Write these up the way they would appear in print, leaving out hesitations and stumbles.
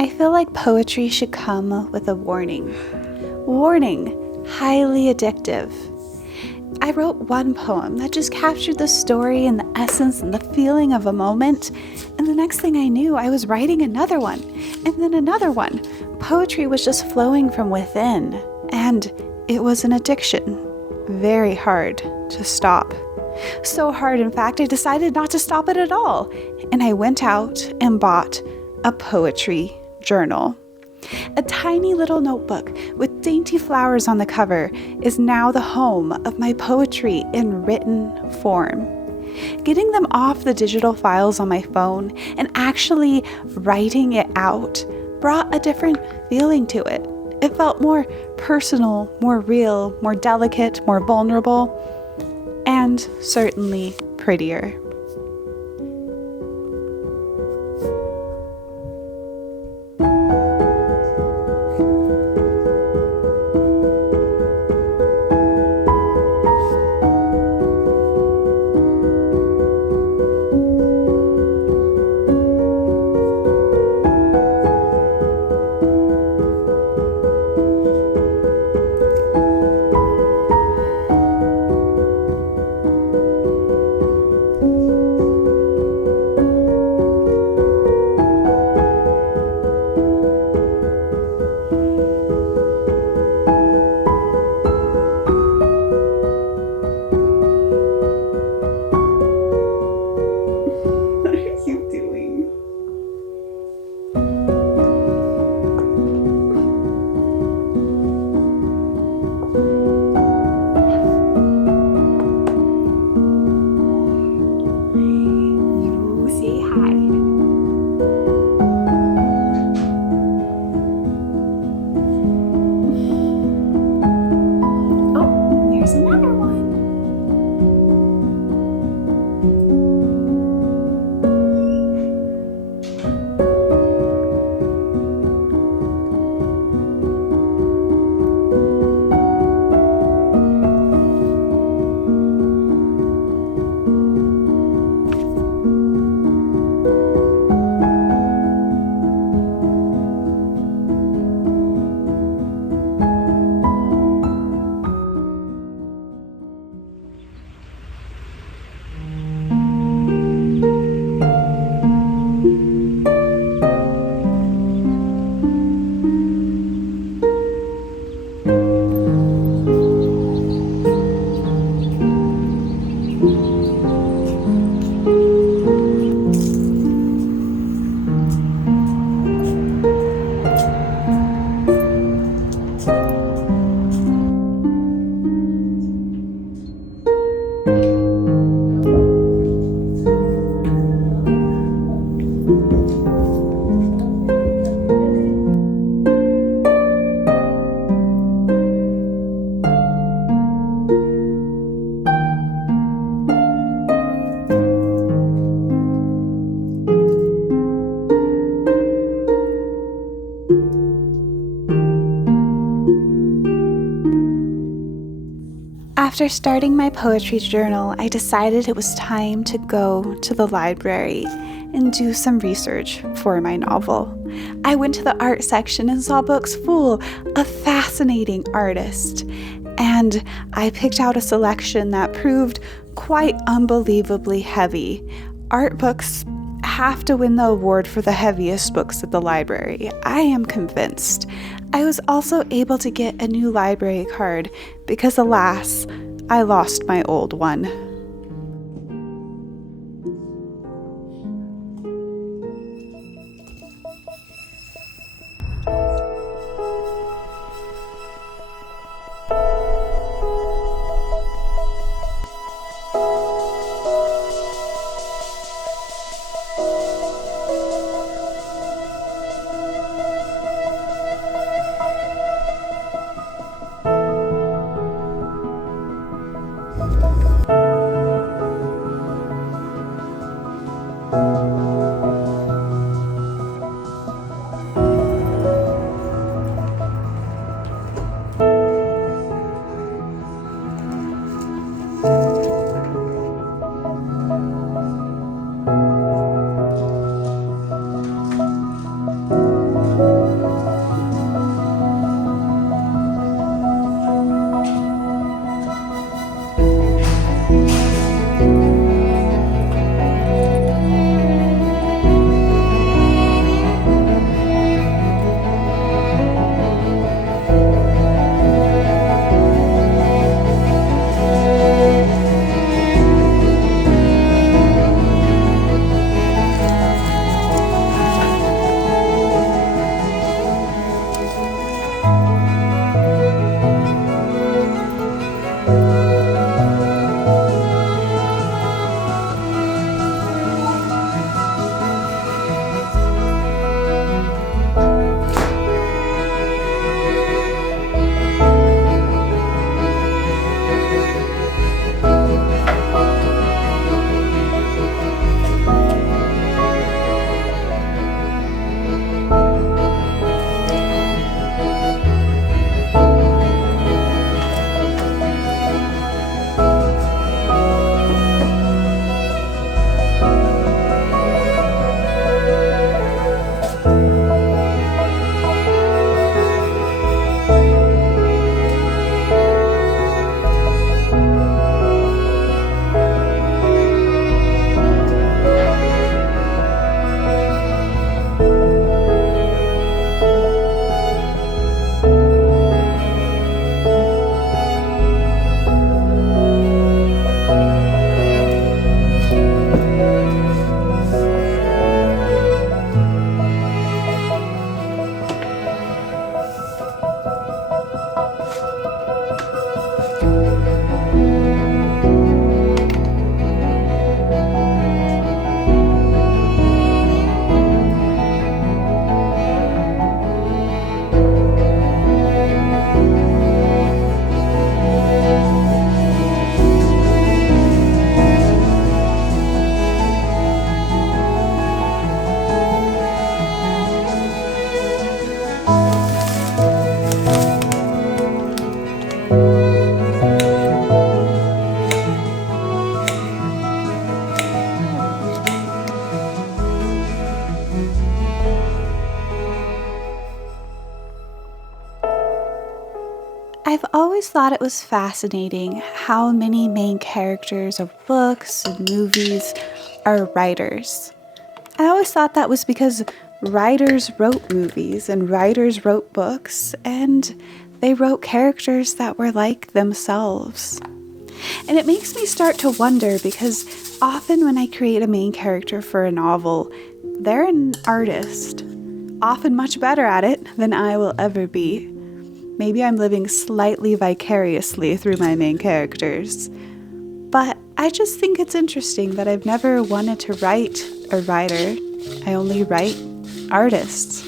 I feel like poetry should come with a warning. Warning, highly addictive. I wrote one poem that just captured the story and the essence and the feeling of a moment, and the next thing I knew, I was writing another one, and then another one. Poetry was just flowing from within, and it was an addiction. Very hard to stop. So hard, in fact, I decided not to stop it at all, and I went out and bought a poetry journal. A tiny little notebook with dainty flowers on the cover is now the home of my poetry in written form. Getting them off the digital files on my phone and actually writing it out brought a different feeling to it. It felt more personal, more real, more delicate, more vulnerable, and certainly prettier. After starting my poetry journal, I decided it was time to go to the library and do some research for my novel. I went to the art section and saw books full of fascinating artists, and I picked out a selection that proved quite unbelievably heavy. Art books have to win the award for the heaviest books at the library. I am convinced. I was also able to get a new library card because, alas, I lost my old one. I've always thought it was fascinating how many main characters of books and movies are writers. I always thought that was because writers wrote movies and writers wrote books, and they wrote characters that were like themselves. And it makes me start to wonder because often when I create a main character for a novel, they're an artist, often much better at it than I will ever be. Maybe I'm living slightly vicariously through my main characters. But I just think it's interesting that I've never wanted to write a writer. I only write artists.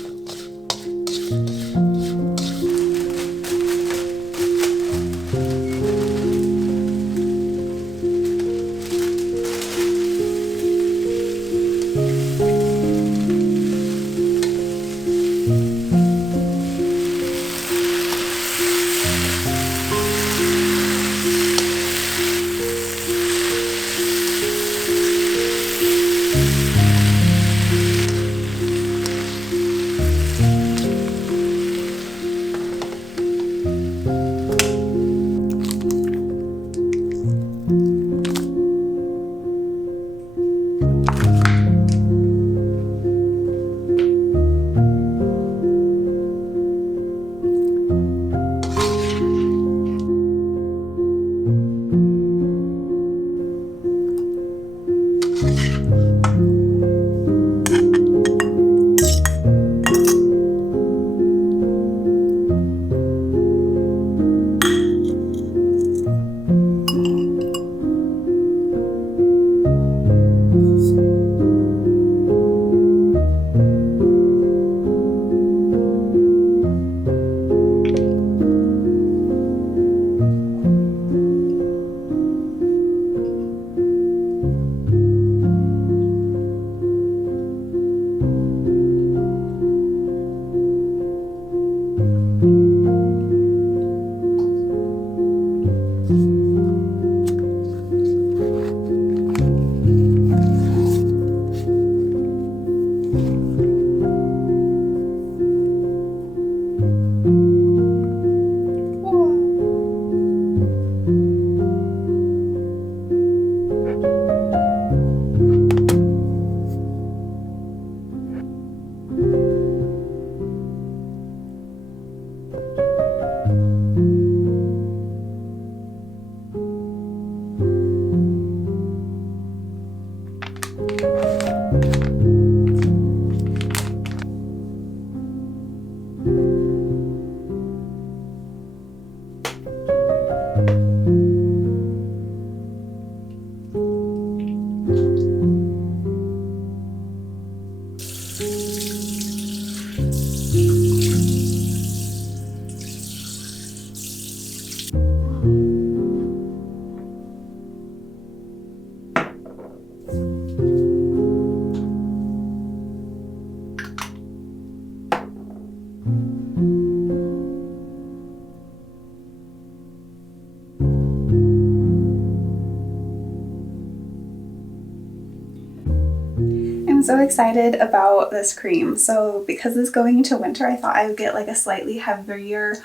I'm so excited about this cream. So because it's going into winter, I thought I would get like a slightly heavier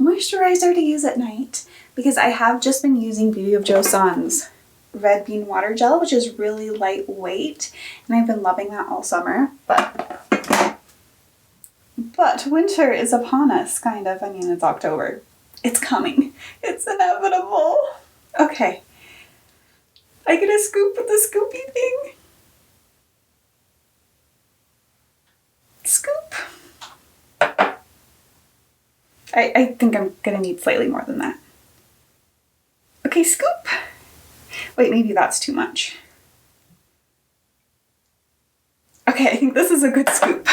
moisturizer to use at night, because I have just been using Beauty of Joseon's red bean water gel, which is really lightweight, and I've been loving that all summer. But winter is upon us, kind of. I mean, it's October. It's coming. It's inevitable. Okay. I get a scoop with the scoopy thing. Scoop. I think I'm gonna need slightly more than that. Okay, scoop. Wait, maybe that's too much. Okay, I think this is a good scoop.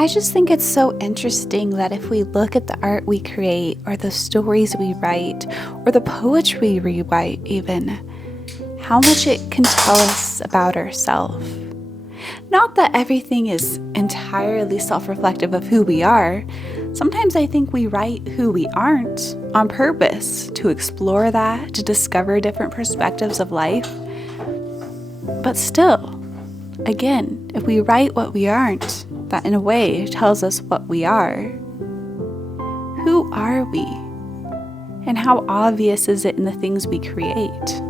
I just think it's so interesting that if we look at the art we create, or the stories we write, or the poetry we write even, how much it can tell us about ourselves. Not that everything is entirely self-reflective of who we are. Sometimes I think we write who we aren't on purpose, to explore that, to discover different perspectives of life. But still, again, if we write what we aren't, that in a way tells us what we are. Who are we? And how obvious is it in the things we create?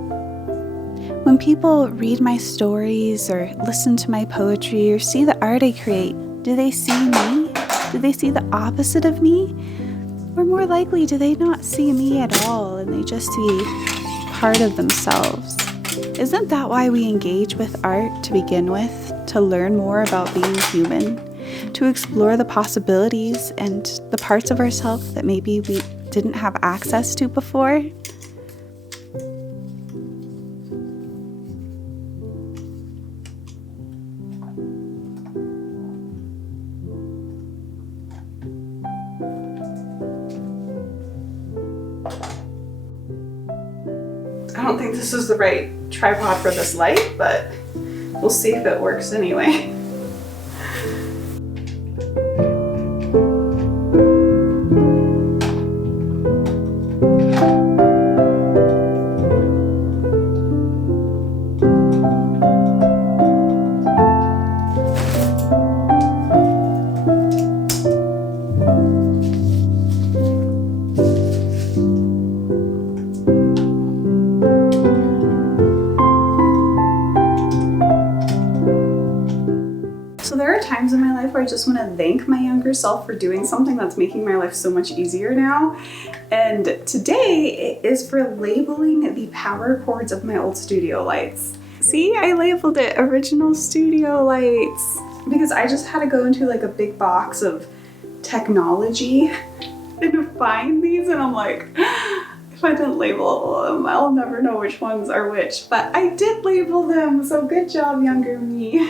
When people read my stories or listen to my poetry or see the art I create, do they see me? Do they see the opposite of me? Or more likely, do they not see me at all and they just see part of themselves? Isn't that why we engage with art to begin with? To learn more about being human? To explore the possibilities and the parts of ourselves that maybe we didn't have access to before? I don't think this is the right tripod for this light, but we'll see if it works anyway. So there are times in my life where I just want to thank my younger self for doing something that's making my life so much easier now. And today it is for labeling the power cords of my old studio lights. See, I labeled it original studio lights because I just had to go into like a big box of technology and find these, and I'm like, if I didn't label them, I'll never know which ones are which. But I did label them, so good job, younger me.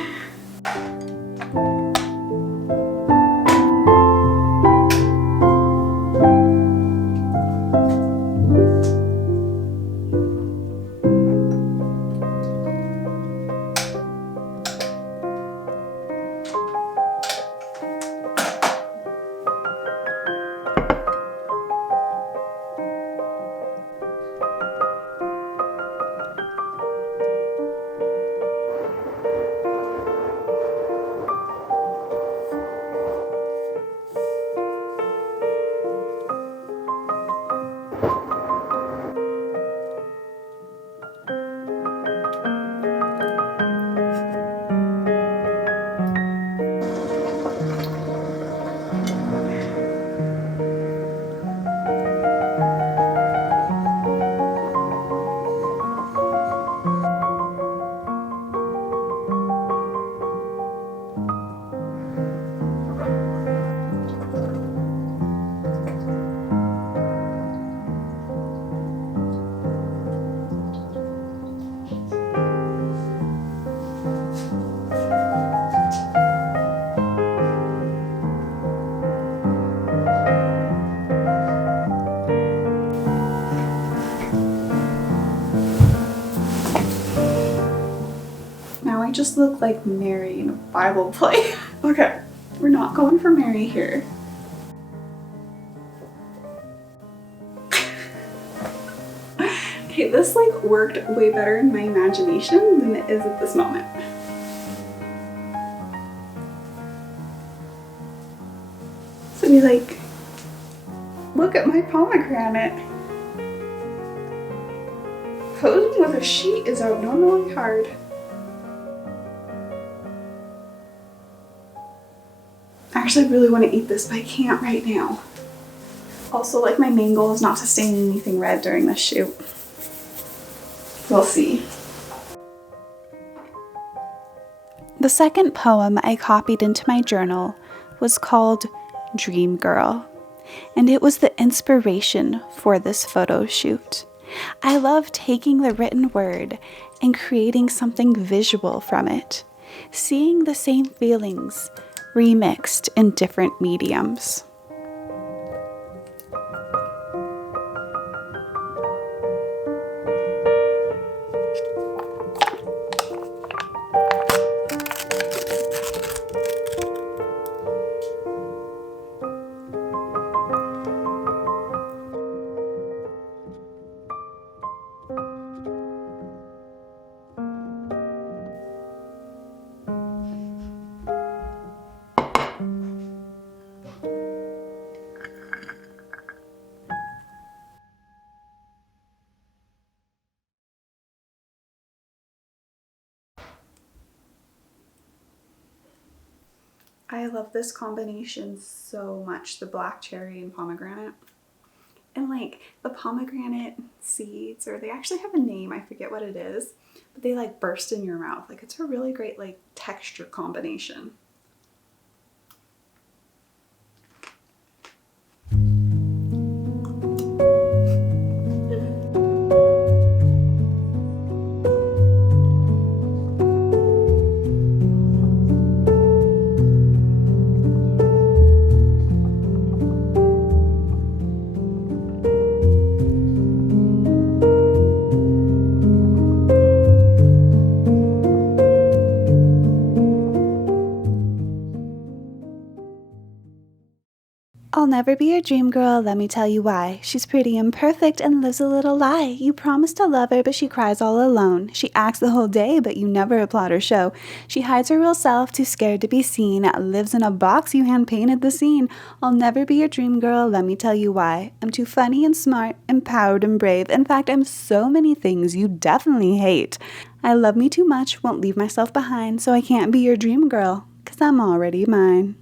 I just look like Mary in a Bible play. Okay, we're not going for Mary here. Okay, this like worked way better in my imagination than it is at this moment. So be like, look at my pomegranate. Posing with a sheet is abnormally hard. I actually really want to eat this, but I can't right now. Also, like, my main goal is not to stain anything red during this shoot. We'll see. The second poem I copied into my journal was called Dream Girl, and it was the inspiration for this photo shoot. I love taking the written word and creating something visual from it, seeing the same feelings remixed in different mediums. I love this combination so much, the black cherry and pomegranate. And like the pomegranate seeds, or they actually have a name, I forget what it is, but they like burst in your mouth. Like it's a really great like texture combination. I'll never be your dream girl, let me tell you why. She's pretty and perfect and lives a little lie. You promise to love her, but she cries all alone. She acts the whole day, but you never applaud her show. She hides her real self, too scared to be seen. Lives in a box, you hand-painted the scene. I'll never be your dream girl, let me tell you why. I'm too funny and smart, empowered and brave. In fact, I'm so many things you definitely hate. I love me too much, won't leave myself behind, so I can't be your dream girl, 'cause I'm already mine.